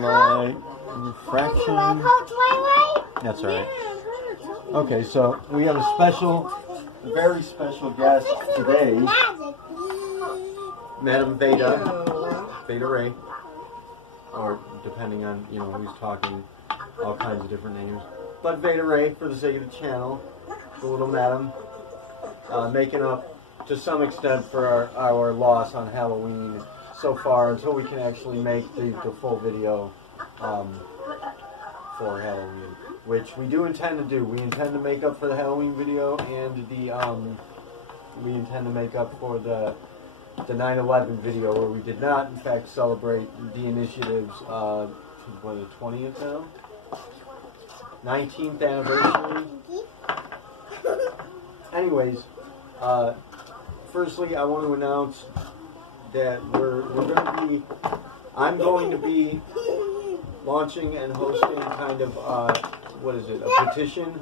light refraction. That's alright. Okay, so we have a special, very special guest today. Madam Veda Rae. Or depending on, who's talking, all kinds of different names. But Veda Rae, for the sake of the channel, the little madam, making up to some extent for our loss on Halloween so far, until we can actually make the full video for Halloween, which we do intend to do. We intend to make up for the Halloween video, and we intend to make up for the 9/11 video, where we did not, in fact, celebrate the initiative's, what is it, 20th now? 19th anniversary. Anyways, firstly, I want to announce that I'm going to be launching and hosting kind of, a petition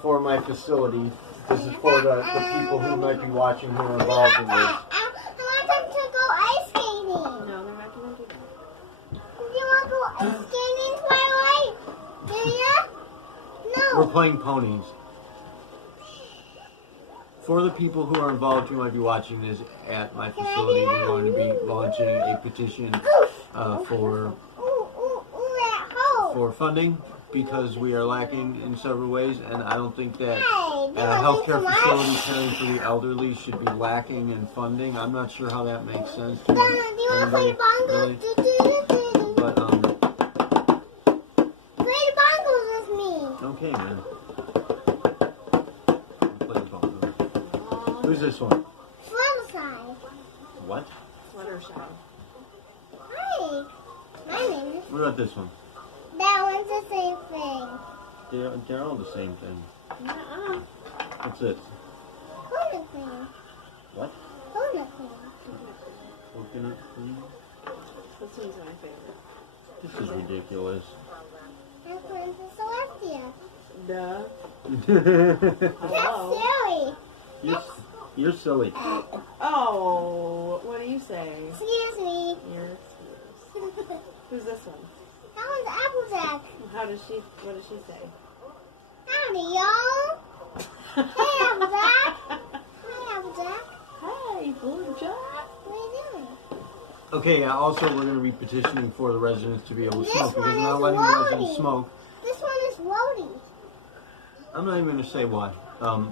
for my facility. This is for the people who might be watching who are involved in this. I want them to go ice skating. No, they're not going to do that. You want to go ice skating, Twilight? Do you? No. We're playing ponies. For the people who are involved who might be watching this at my facility, we're going to be launching a petition for funding, because we are lacking in several ways, and I don't think that a healthcare facility caring for the elderly should be lacking in funding. I'm not sure how that makes sense to anybody, really. But play the bongos with me. Okay, man. Play the bongos. Who's this one? Fluttershy. What? Fluttershy. Hi. My name is. What about this one? That one's the same thing. They're all the same thing. Nuh-uh. What's this? Coconut cream. What? Coconut cream. Coconut cream? This one's my favorite. This is ridiculous. And Princess Celestia. Duh. That's silly. You're silly. Oh, what do you say? Excuse me. You're excused. Who's this one? That one's Applejack. What does she say? Howdy, y'all. Hey, Applejack. Hi, Applejack. Hi, Applejack. What are you doing? Okay, also we're going to be petitioning for the residents to be able to This smoke, because one we're not is letting the residents Rhodey. smoke. This one is Rhodey. I'm not even going to say why.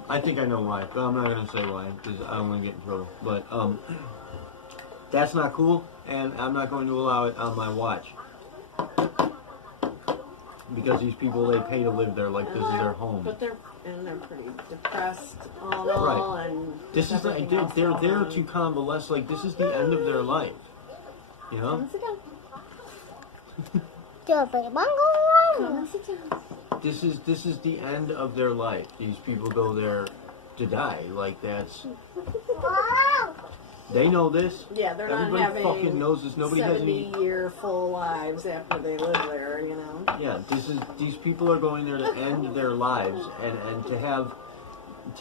I think I know why, but I'm not going to say why, because I don't want to get in trouble. But that's not cool, and I'm not going to allow it on my watch. Because these people, they pay to live there like this is their home. But they're pretty depressed all Right. and This is like, they're there to convalesce. Like, this is the end of their life. You know? Sit down. Do a big bongo. Come sit down. This is the end of their life. These people go there to die. Like, that's... Wow. They know this. Yeah, they're not Everybody having fucking knows this. Nobody has any... 70-year full lives after they live there, you know? Yeah, these people are going there to end their lives, and to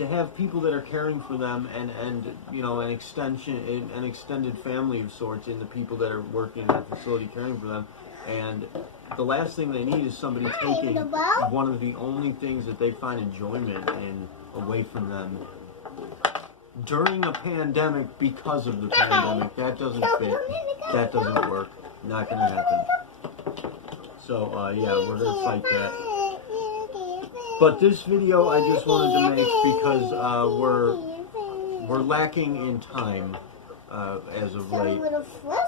have people that are caring for them, and an extended family of sorts in the people that are working in that facility caring for them. And the last thing they need is somebody taking one of the only things that they find enjoyment in away from them during a pandemic, because of the pandemic. That doesn't fit. That doesn't work. Not gonna happen. So yeah, we're gonna fight that. But this video I just wanted to make because we're lacking in time as of late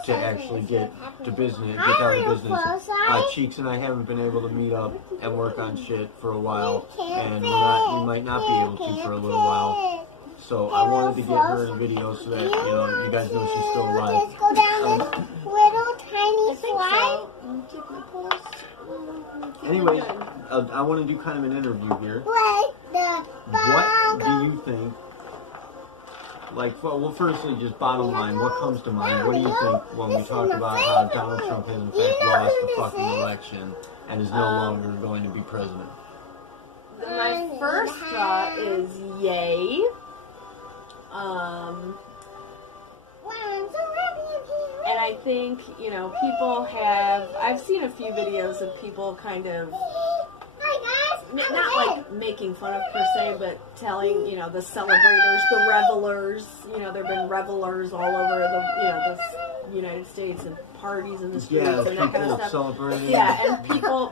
to actually get down to business. Cheeks and I haven't been able to meet up and work on shit for a while, and we might not be able to for a little while. So I wanted to get her in a video so that you guys know she's still alive. Just go down this little tiny slide. Anyway, I want to do kind of an interview here. Play the What do bongo. you think? Like, well, firstly, just bottom line, what comes to mind? What do you think when we talk about how Donald Trump has in fact lost the fucking election and is no longer going to be president? My first thought is yay. And I I think, you know, people have, I've seen a few videos of people kind of, Hi guys. not like making fun of per se, but telling, you know, the celebrators, the revelers, you know, there have been revelers all over the, you know, the United States and parties in the streets Yeah, and that kind people of stuff. celebrating. Yeah, and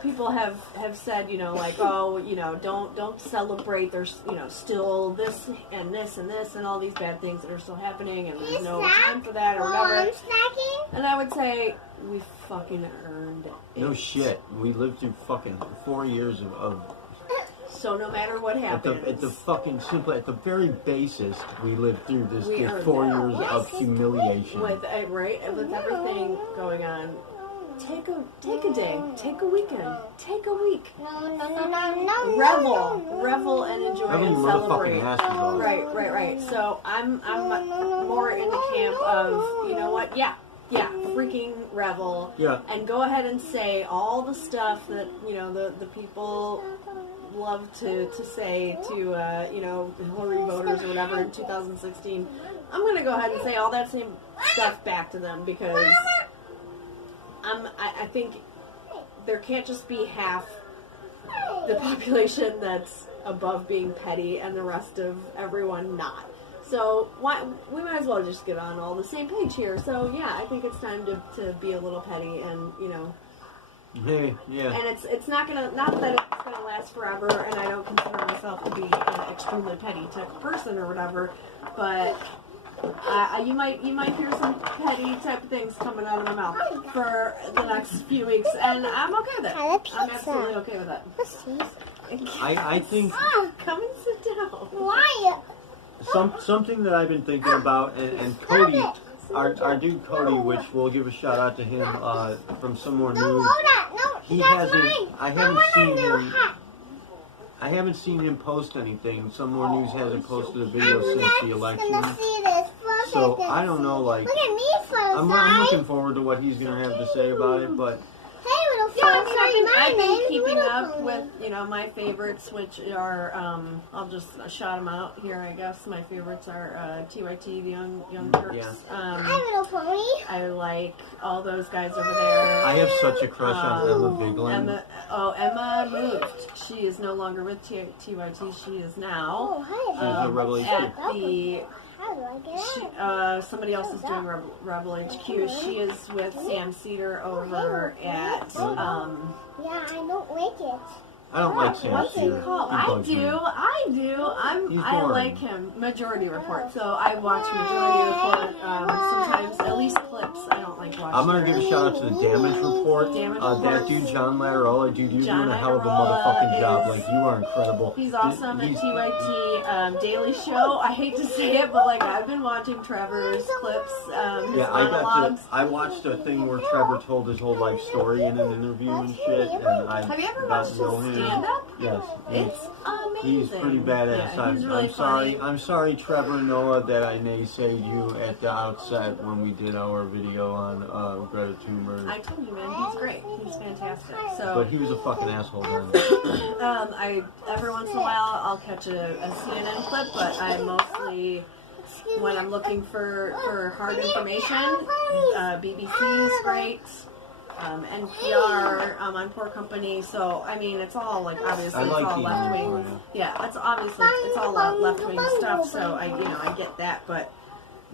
people have said, you know, like, oh, you know, don't celebrate. There's, you know, still this and this and this and all these bad things that are still happening, and there's no time for that or Oh, I'm whatever. snacking. And I would say we fucking earned it. No shit. We lived through fucking 4 years of So no matter what happens, at the fucking simple, at the very basis, we lived through this We earned 4 it. years Yes. of humiliation. with right, and with everything going on, take a day, take a weekend, take a week, No. revel and enjoy Having and your celebrate. motherfucking asses off. Right. So I'm more in the camp of, you know what? Yeah, freaking revel. Yeah. And go ahead and say all the stuff that, you know, the people love to say to, you know, Hillary voters or whatever in 2016. I'm going to go ahead and say all that same stuff back to them, because I think there can't just be half the population that's above being petty and the rest of everyone not. So we might as well just get on all the same page here. So yeah, I think it's time to be a little petty, and you know, Hey, yeah. and it's not that it's gonna last forever, and I don't consider myself to be an extremely petty type of person or whatever, but you might hear some petty type of things coming out of my mouth for the next few weeks, and I'm okay with it. I love I'm pizza. absolutely okay with it. I think Come and sit down. Why? something that I've been thinking about, and Cody, our dude Cody, which we'll give a shout out to him from Some More Don't News. roll that. No, He that's hasn't. mine. I Don't haven't want seen to do him. hat. I haven't seen him post anything. Some More News hasn't posted a video I'm since just the election. gonna see this. Look So at this. I don't know, like, Look at me for the I'm side. looking forward to what he's gonna have to say about it. But Hey, little Yeah, I pony. mean, My I've been name's keeping Little up Pony. with, you know, my favorites, which are, I'll just shout them out here, I guess. My favorites are TYT, the Young Turks. Yeah. Hi, little pony. I like all those guys over there. I have such a crush on Emma Bigland. Emma moved. She is no longer with TYT. She is now Oh, hi. She's a Rebel at HQ. the. How do I get out? Somebody else is doing Rebel HQ. She is with Sam Cedar over at. Yeah, I don't like it. I don't like Sam What's Cedar. it called? He I bugs me. do. He's I boring. like him. Majority Report. So I watch Majority Report. Sometimes at least clips. I don't like watching. I'm gonna give a shout out to the Damage Report. Damage That Report. dude, John Laterola, dude, you're John doing a hell of a Laterola motherfucking job. is- Like, you are incredible. He's awesome at He's- TYT Daily Show. I hate to say it, but like I've been watching Trevor's clips, his Yeah, monologues. I watched a thing where Trevor told his whole life story in an interview and shit, and I Have you ever got watched to know his him. stand-up? Yes. It's amazing. He's pretty badass. Yeah, he's really I'm sorry. funny. I'm sorry, Trevor Noah, that I naysayed you at the outset when we did our video on Greta Thunberg. I told you, man, he's great. He's fantastic. But So, he was a fucking asshole then. I every once in a while I'll catch a CNN clip, but I mostly when I'm looking for hard information, BBC is great. NPR, on Poor Company. So I mean, it's all like obviously I it's like all the left wing. NPR, Yeah, it's obviously it's all left wing stuff. So I get that, but.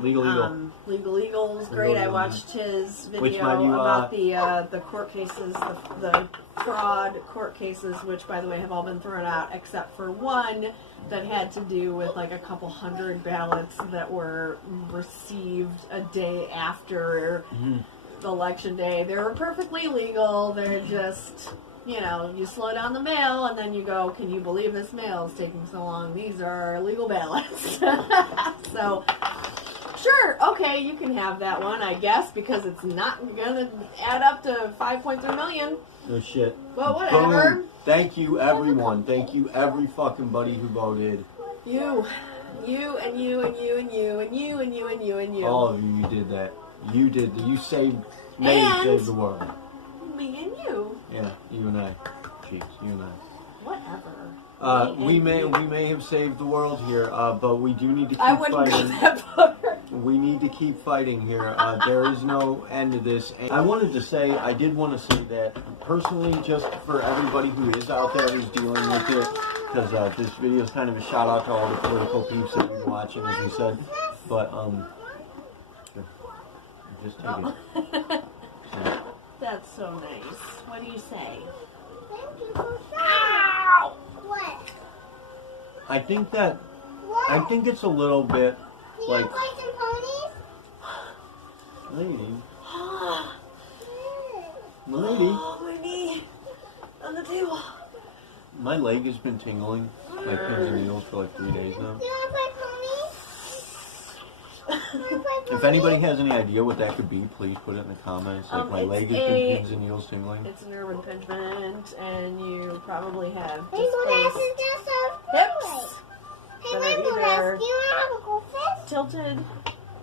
Legal Eagle. Legal Eagle's great. I Eagle, watched his Which video one you, about the court cases, the fraud court cases, which by the way have all been thrown out except for one that had to do with like a couple hundred ballots that were received a day after election day. They were perfectly legal. They're just, you know, you slow down the mail and then you go, can you believe this mail is taking so long? These are illegal ballots. So, sure, okay, you can have that one, I guess, because it's not going to add up to 5.3 million. No shit. But whatever. Boom. Thank you, everyone. Thank you, every fucking buddy who voted. You and you and you and you and you and you and you and you. All of you did that. You did. You saved. And- Saved the world. Me and you. Yeah, you and I. Jeez, you and I. Whatever. We may have saved the world here, but we do need to keep I wouldn't fighting. go that far. We need to keep fighting here. There is no end to this. And I wanted to say, I did want to say that personally, just for everybody who is out there who's dealing with it, because this video is kind of a shout out to all the political peeps that we're watching, as we said. But sure. Just take it. So. That's so nice. What do you say? Thank you for Ow! What? I think that What? I think it's a little bit You like want to play some ponies? lady, Oh, lady. my knee on the table. My leg has been tingling like pins and needles for like 3 days now. You want to play ponies? You want to play ponies? If anybody has any idea what that could be, please put it in the comments. Like my It's leg has been pins and needles tingling. It's a nerve impingement, and you probably have Rainbow Dash displaced is just so hips Hey, that Rainbow are Dash, either do you want to have a go fist? tilted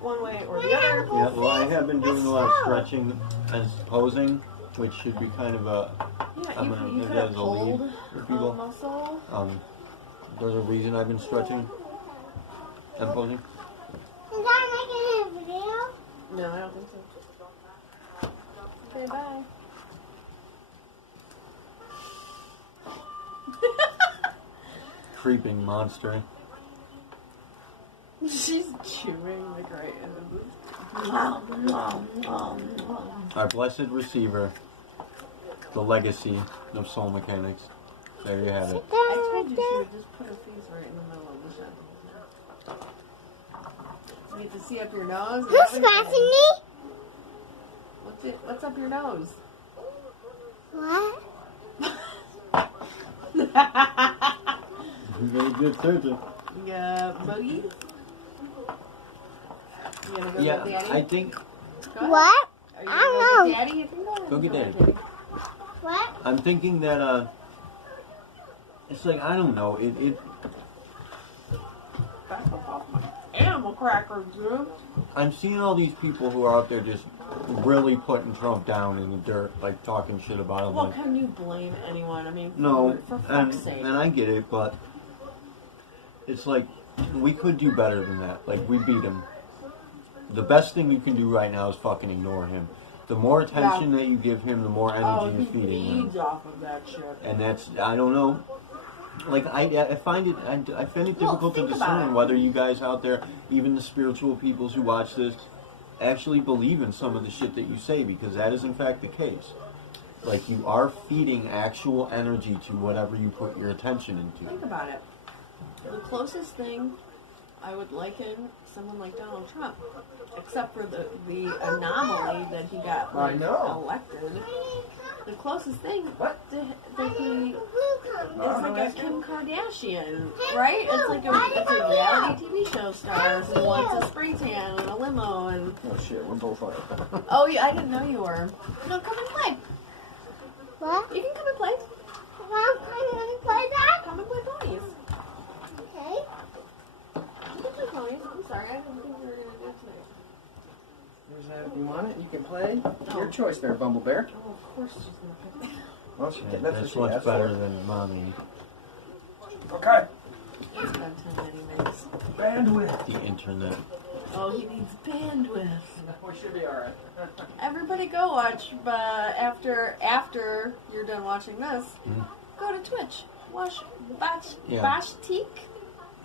one way or the Yeah. other. Yeah, well, I have been doing a lot of stretching and posing, which should be kind of a Yeah, I'm you gonna could use that have as a lead pulled for a people. muscle. There's a reason I've been stretching and posing. Is that making a video? No, I don't think so. Okay, bye. Creeping monster. She's chewing like right in Our blessed receiver. The legacy of soul mechanics. There you have it. I told you she would just put her face right in the middle of the shot. You get to see up your nose. and Who's everything. scratching me? What's up your nose? What? Very good surgeon. Yeah, boogie. You gonna go Yeah, get Daddy? I think Go ahead. What? Are you I gonna don't go know. get Daddy? If you Go get Daddy. What? I'm thinking that it's like I don't know. It Back up off my animal crackers, dude. I'm seeing all these people who are out there just really putting Trump down in the dirt, like talking shit about him. Well, Like, can you blame anyone? I mean, no, for and fuck's sake. I get it, but it's like we could do better than that. Like we beat him. The best thing you can do right now is fucking ignore him. The more attention that you give him, the more energy you're feeding him. feeds off of that shit. And that's, I don't know. Like I find it difficult to think about discern it. whether you guys out there, even the spiritual peoples who watch this, actually believe in some of the shit that you say, because that is in fact the case. Like you are feeding actual energy to whatever you put your attention into. Think about it. The closest thing I would liken someone like Donald Trump, except for the anomaly that he got elected. The closest thing that he is like a Kim Kardashian, right? It's like it's a reality TV show stars and wants a spray tan and a limo and. Oh shit, we're both on it. Oh, yeah, I didn't know you were. No, come and play. What? You can come and play. Mom, can you play that? Come and play ponies. Okay. You can play ponies. I'm sorry, I didn't think we were gonna do it tonight. There's that. If you want it, you can play. Oh. Your choice there, Bumble Bear. Oh, of course she's gonna pick me. Well, she Yeah, that's what that's she much asked better for. than mommy. Okay. It's bedtime anyways. Bandwidth. The internet. Oh, he needs bandwidth. We should be alright. Everybody go watch, but after you're done watching this, go to Twitch. Watch Yeah. Bashtik.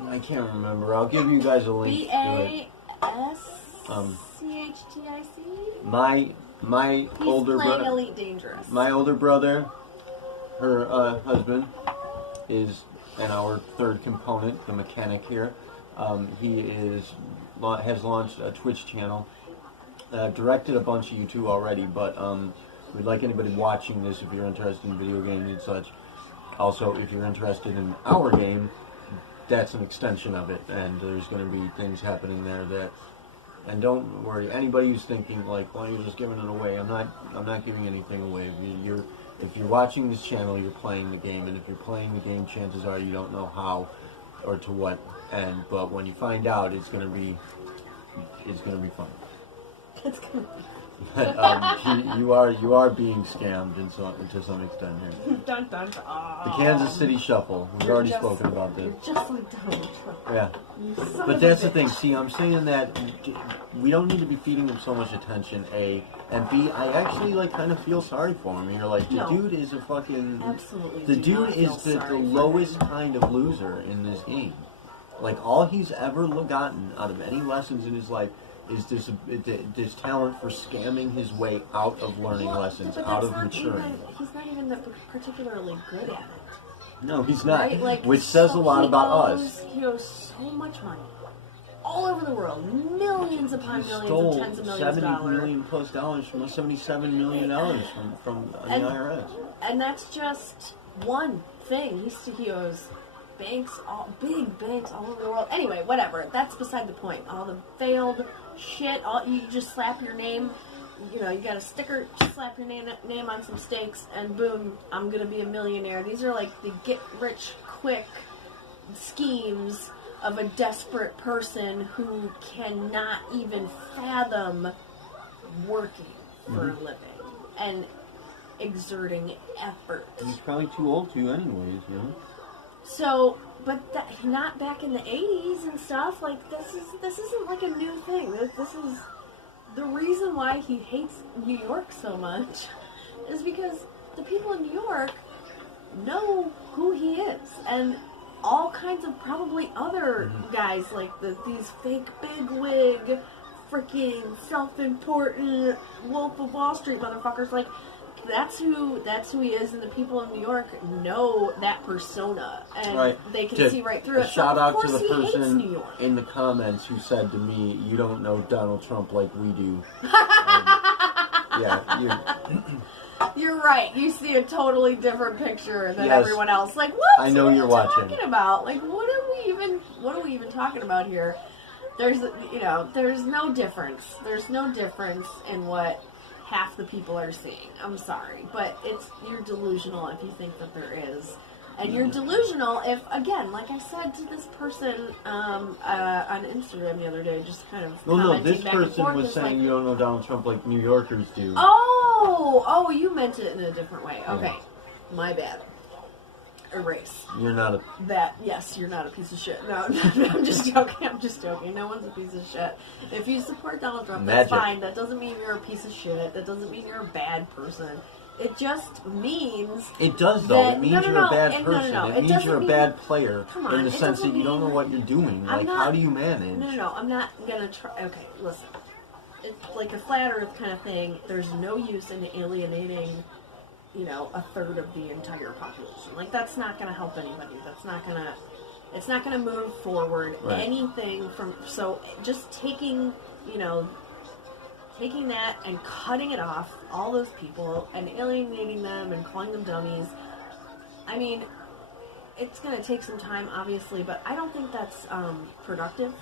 I can't remember. I'll give you guys a link to it. BASCHTIC. My He's older playing brother. Elite Dangerous. My older brother, her husband, is and our third component, the mechanic here. He has launched a Twitch channel, directed a bunch of you two already, but we'd like anybody watching this, if you're interested in video games and such. Also, if you're interested in our game, that's an extension of it, and there's going to be things happening there that. And don't worry, anybody who's thinking like, "Well, you're just giving it away." I'm not giving anything away. If you're watching this channel, you're playing the game, and if you're playing the game, chances are you don't know how or to what end. But when you find out, it's gonna be fun. It's gonna be But you are being scammed to some extent here. Dun, dun, dun. The Kansas City Shuffle. We've You're already just- spoken about this. You're just like Donald Trump. Yeah. You son But of a that's the bitch. thing. See, I'm saying that we don't need to be feeding him so much attention. A and B. I actually like kind of feel sorry for him. You're like, the No. dude is a fucking. Absolutely. The do not dude feel is the sorry for him. lowest kind of loser in this game. Like all he's ever gotten out of any lessons in his life is this talent for scamming his way out of learning lessons, But out that's of not maturing. he's not even that particularly good at it. No, he's not. Right? Like, Which says a lot about us. He owes so much money. All over the world. Millions upon He millions stole and tens of millions of $70 dollars. million plus dollars from us, $77 million from the And- IRS. And that's just one thing. He owes banks, big banks all over the world. Anyway, whatever. That's beside the point. All the failed shit. You just slap your name. You know, you got a sticker. Just slap your name on some stakes, and boom, I'm gonna be a millionaire. These are like the get-rich-quick schemes of a desperate person who cannot even fathom working for a living and exerting effort. He's probably too old to, anyways. You know. So, but not back in the 80s and stuff. Like this isn't like a new thing. This is the reason why he hates New York so much is because the people in New York know who he is, and all kinds of probably other guys like these fake bigwig, freaking self-important Wolf of Wall Street motherfuckers. Like that's who he is, and the people in New York know that persona, and Right. they can To- see right through a it. shout so of out course to the he hates New person York. in the comments who said to me, "You don't know Donald Trump like we do." Yeah, You're right. You see a totally different picture than Yes. everyone else. Like, what? I know are you're you watching. talking about? Like, what are we even talking about here? There's no difference. There's no difference in what half the people are seeing. I'm sorry, but you're delusional if you think that there is. And you're delusional if, again, like I said to this person on Instagram the other day, just kind of well, no, commenting this back and person forth, was it's saying like, you don't know Donald Trump like New Yorkers do. oh, you meant it in a different way. Okay, my bad. Erase. You're not a. Yes, you're not a piece of shit. No, I'm just joking. No one's a piece of shit. If you support Donald Trump, that's Magic. fine. That doesn't mean you're a piece of shit. That doesn't mean you're a bad person. It just means... It does, though. that- It means no, you're no, a bad no, person. no, It it means doesn't you're a mean- bad player Come on, in the it sense that doesn't you don't know mean- what you're doing. I'm Like, not- how do you manage? No, I'm not gonna try... Okay, listen. It's like the flat earth kind of thing. There's no use in alienating, a third of the entire population. Like, that's not gonna help anybody. It's not gonna move forward Right. anything from... So, just taking that and cutting it off, all those people, and alienating them and calling them dummies, I mean, it's going to take some time, obviously, but I don't think that's productive.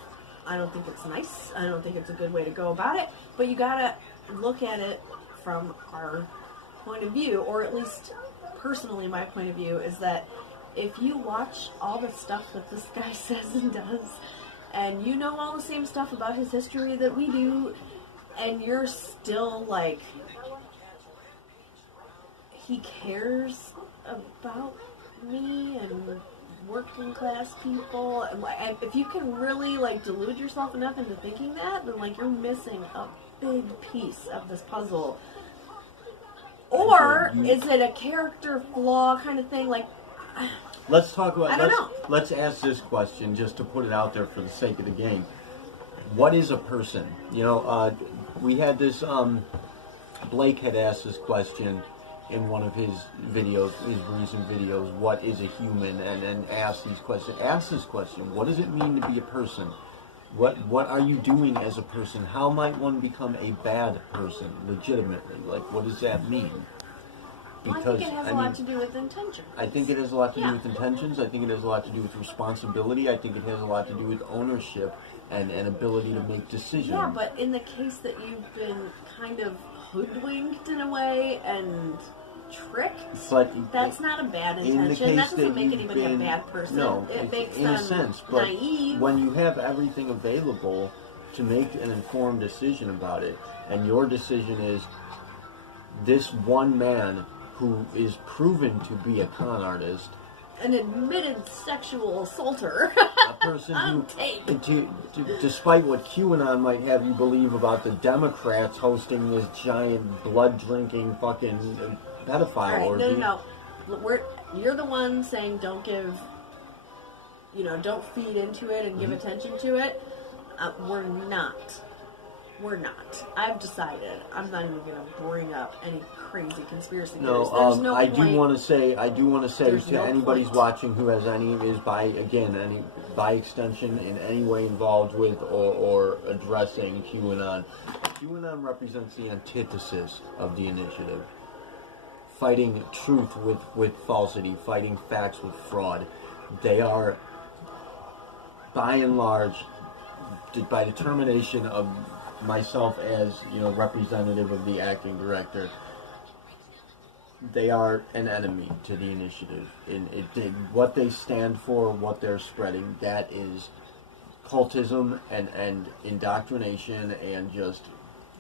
I don't think it's nice. I don't think it's a good way to go about it, but you got to look at it from our point of view, or at least personally my point of view, is that if you watch all the stuff that this guy says and does, and you know all the same stuff about his history that we do, and you're still like, he cares about me and working class people, and if you can really like delude yourself enough into thinking that, then like you're missing a big piece of this puzzle. Or is it a character flaw kind of thing? Like, Let's talk about. I don't know. Let's ask this question just to put it out there for the sake of the game. What is a person? We had this. Blake had asked this question in one of his videos, his recent videos. What is a human? And asked these questions. Ask this question. What does it mean to be a person? What are you doing as a person? How might one become a bad person legitimately? Like, what does that mean? I think it has a lot to do with intention. I think it has a lot to do Yeah. with intentions. I think it has a lot to do with responsibility. I think it has a lot to do with ownership and ability to make decisions. Yeah, but in the case that you've been kind of hoodwinked in a way and tricked, But that's not a bad in the intention. case That doesn't that make you've anybody a been- bad person. No, it makes in them a sense. But naive. when you have everything available an informed decision about it, and your decision is this one man who is proven to be a con artist, an admitted sexual assaulter, a person on who, tape. despite what QAnon might have you believe about the Democrats hosting this giant blood-drinking fucking pedophile All right, orgy. no. You're the one saying don't give, don't feed into it and give attention to it. We're not. I've decided I'm not even going to bring up any crazy conspiracy theories. No, There's no I point. do want to say There's to no anybody's point. watching who has any by extension in any way involved with or addressing QAnon. QAnon represents the antithesis of the initiative. Fighting truth with falsity, fighting facts with fraud. They are, by and large, by determination of myself as representative of the acting director, they are an enemy to the initiative. What they stand for, what they're spreading, that is cultism and indoctrination and just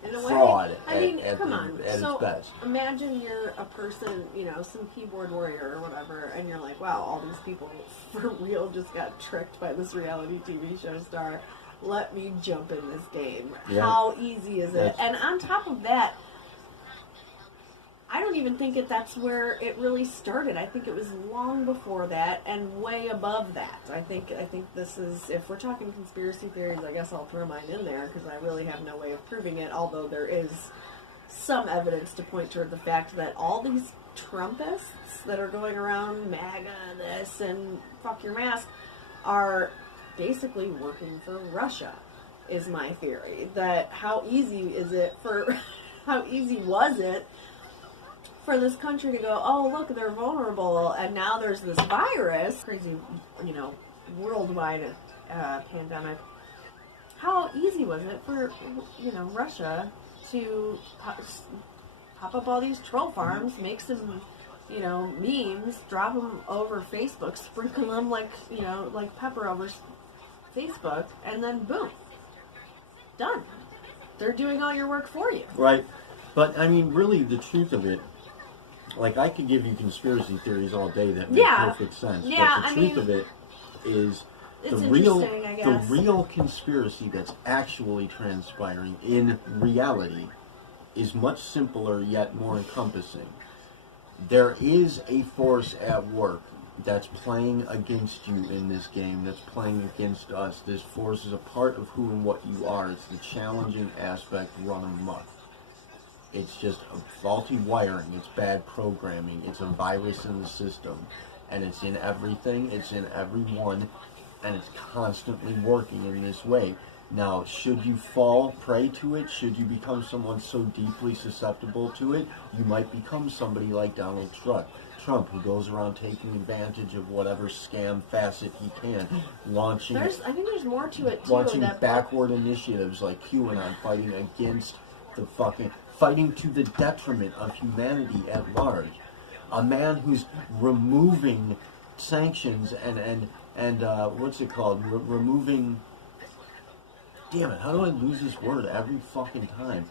In a way, fraud I mean, at come on. its So best. imagine you're a person, some keyboard warrior or whatever, and you're like, wow, all these people for real just got tricked by this reality TV show star. Let me jump in this game. Yeah. How easy is it? That's- And on top of that, I don't even think that's where it really started. I think it was long before that and way above that. I think this is, if we're talking conspiracy theories, I guess I'll throw mine in there because I really have no way of proving it, although there is some evidence to point toward the fact that all these Trumpists that are going around MAGA this and fuck your mask are basically working for Russia, is my theory. That how easy was it for this country to go, oh, look, they're vulnerable, and now there's this virus, crazy, worldwide pandemic. How easy was it for, Russia to pop up all these troll farms, make some, memes, drop them over Facebook, sprinkle them like pepper over Facebook, and then boom, done. They're doing all your work for you. Right. But, I mean, really, the truth of it, I could give you conspiracy theories all day that make perfect sense. Yeah, but the truth of it is it's the real interesting, I guess. conspiracy that's actually transpiring in reality is much simpler yet more encompassing. There is a force at work that's playing against you in this game, that's playing against us. This force is a part of who and what you are. It's the challenging aspect running amok. It's just a faulty wiring, it's bad programming, it's a virus in the system, and it's in everything, it's in everyone, and it's constantly working in this way. Now, should you fall prey to it, should you become someone so deeply susceptible to it, you might become somebody like Donald Trump, who goes around taking advantage of whatever scam facet he can, I think there's more to it too. launching backward initiatives like QAnon, fighting against fighting to the detriment of humanity at large. A man who's removing sanctions and what's it called? Removing. Damn it! How do I lose this word every fucking time?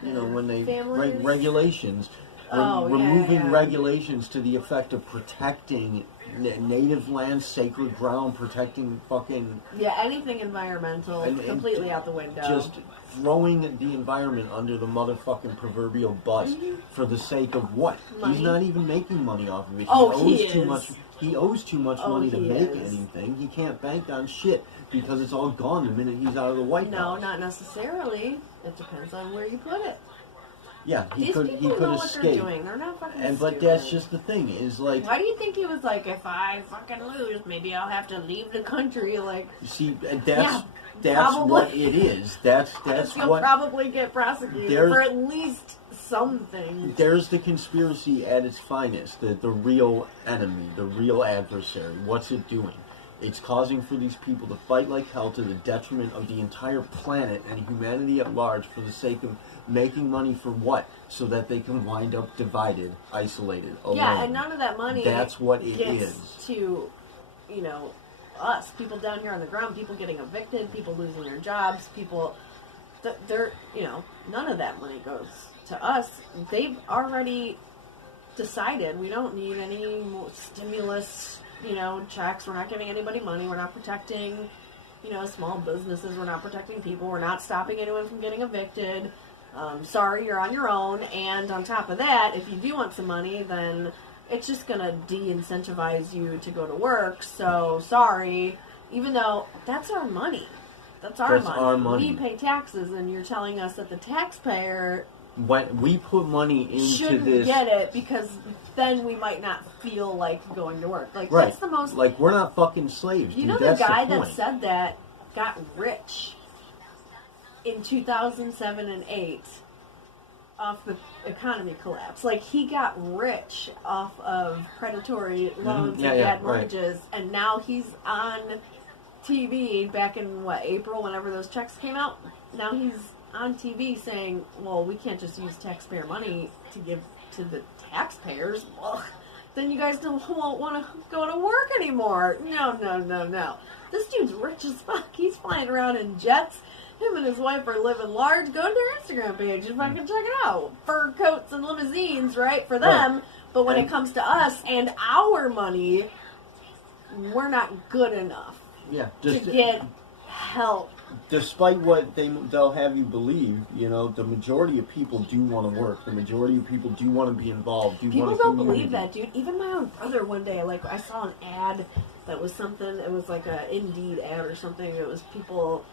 When they regulations. Removing regulations to the effect of protecting native land, sacred ground, protecting fucking... Yeah, anything environmental, completely out the window. Just throwing the environment under the motherfucking proverbial bus for the sake of what? Money. He's not even making money off of it. He owes too much money to make anything. He can't bank on shit because it's all gone the minute he's out of the White House. No, not necessarily. It depends on where you put it. Yeah, he could know what escape. they're doing. They're not fucking But stupid. that's just the thing, is like... Why do you think he was like, if I fucking lose, maybe I'll have to leave the country? Like, see, Yeah, that's probably. what it is. That's you'll what... probably get prosecuted for at least something. There's the conspiracy at its finest, the real enemy, the real adversary. What's it doing? It's causing for these people to fight like hell to the detriment of the entire planet and humanity at large for the sake of making money for what? So that they can wind up divided, isolated, alone. Yeah, and none of that money That's what it gets is. to, us, people down here on the ground, people getting evicted, people losing their jobs, people, they're, none of that money goes to us. They've already decided we don't need any more stimulus, checks. We're not giving anybody money. We're not protecting, small businesses. We're not protecting people. We're not stopping anyone from getting evicted. Sorry, you're on your own. And on top of that, if you do want some money, then it's just going to de-incentivize you to go to work. So, sorry. Even though that's our money. That's our money. We pay taxes, and you're telling us that the taxpayer... When we put money into shouldn't this... get it, because then we might not feel like going to work. Like, right. That's the most... Like, we're not fucking slaves, dude. The guy that said that got rich in 2007 and 8 off the economy collapse. Like, he got rich off of predatory loans and bad mortgages, and now he's on TV back in, April, whenever those checks came out. Now he's on TV saying, well, we can't just use taxpayer money to give to the taxpayers. Well, then you guys won't want to go to work anymore. No. This dude's rich as fuck. He's flying around in jets. Him and his wife are living large. Go to their Instagram page and fucking check it out. Fur coats and limousines, right, for them. Right. But when it comes to us and our money, we're not good enough to get help. Despite what they'll have you believe, the majority of people do want to work. The majority of people do want to be involved. People don't believe that, dude. Even my own brother one day, I saw an ad that was something. It was like a Indeed ad or something. It was people.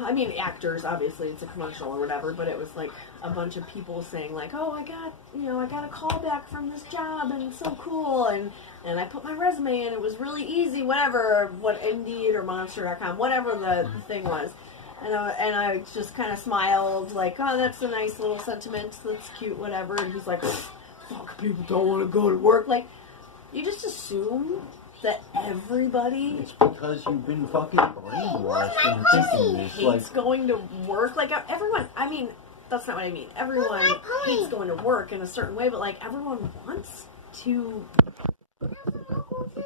I mean, actors. Obviously, it's a commercial or whatever. But it was like a bunch of people saying oh, I got a call back from this job and it's so cool and I put my resume in. It was really easy. Whatever, what Indeed or Monster.com, whatever the thing was. And I just kind of smiled, oh, that's a nice little sentiment. That's cute, whatever. And he's like, fuck, people don't want to go to work. You just assume that everybody... It's because you've been fucking brainwashed and thinking this. Hates going to work. Everyone... I mean, that's not what I mean. Everyone hates going to work in a certain way, but, everyone wants to...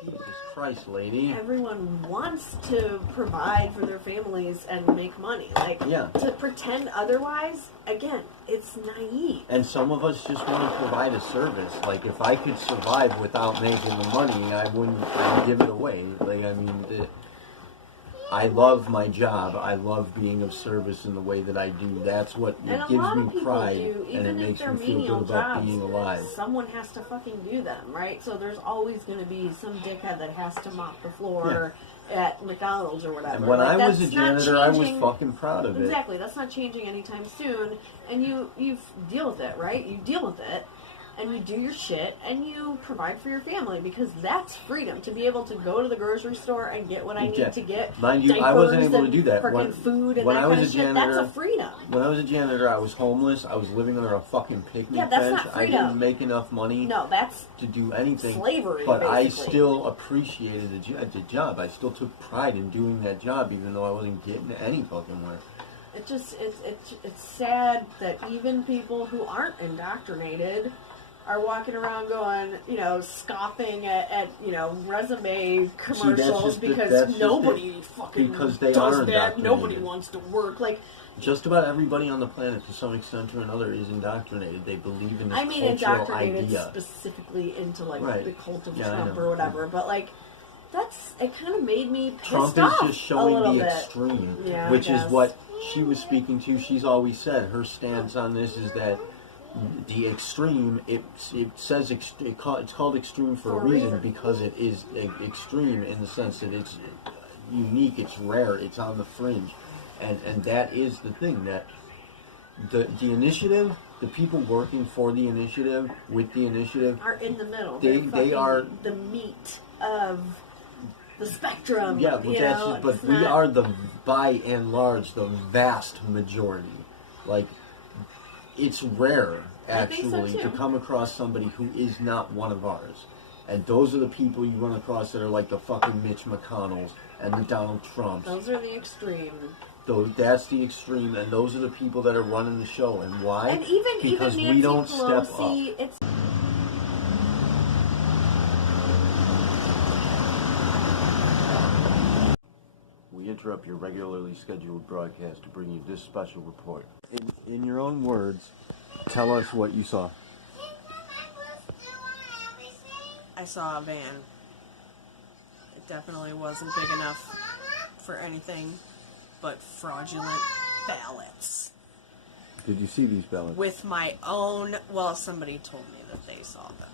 Jesus Christ, lady. Everyone wants to provide for their families and make money. To pretend otherwise, again, it's naive. And some of us just want to provide a service. If I could survive without making the money, I'd give it away. I love my job. I love being of service in the way that I do. That's what gives me pride, and it makes me feel good about being alive. Someone has to fucking do them, right? So there's always going to be some dickhead that has to mop the floor at McDonald's or whatever. And when I was a janitor, I was fucking proud of it. Exactly. That's not changing anytime soon. And you deal with it, right? You deal with it. And you do your shit, and you provide for your family, because that's freedom. To be able to go to the grocery store and get what I need to get. Mind you, I wasn't able to do that. Food and that kind of shit, that's a freedom. When I was a janitor, I was homeless. I was living under a fucking picnic that's bench. Not freedom. I didn't make enough money to do anything. Slavery, but basically. I still appreciated the job. I still took pride in doing that job, even though I wasn't getting any fucking work. It's sad that even people who aren't indoctrinated are walking around going, scoffing at resume commercials because nobody fucking does that. Nobody wants to work. Just about everybody on the planet, to some extent or another, is indoctrinated. They believe in this cultural indoctrinated idea. Specifically into the cult of Yeah, Trump or whatever. But it kind of made me pissed Trump off is just showing the bit. extreme, Yeah, which is what she was speaking to. She's always said her stance on this is that the extreme, it says it's called extreme for a reason, because it is extreme in the sense that it's unique, it's rare, it's on the fringe, and that is the thing, that the initiative, the people working for the initiative, with the initiative, are in the middle. They are the meat of the spectrum. Yeah, but we are by and large the vast majority. It's rare, actually, to come across somebody who is not one of ours. And those are the people you run across that are like the fucking Mitch McConnells and the Donald Trumps. Those are the extreme. That's the extreme, and those are the people that are running the show. And why? And because we don't step Pelosi, up. It's interrupt your regularly scheduled broadcast to bring you this special report. In your own words, tell us what you saw. I saw a van. It definitely wasn't big enough for anything but fraudulent ballots. Did you see these ballots? With my own, well, somebody told me that they saw them.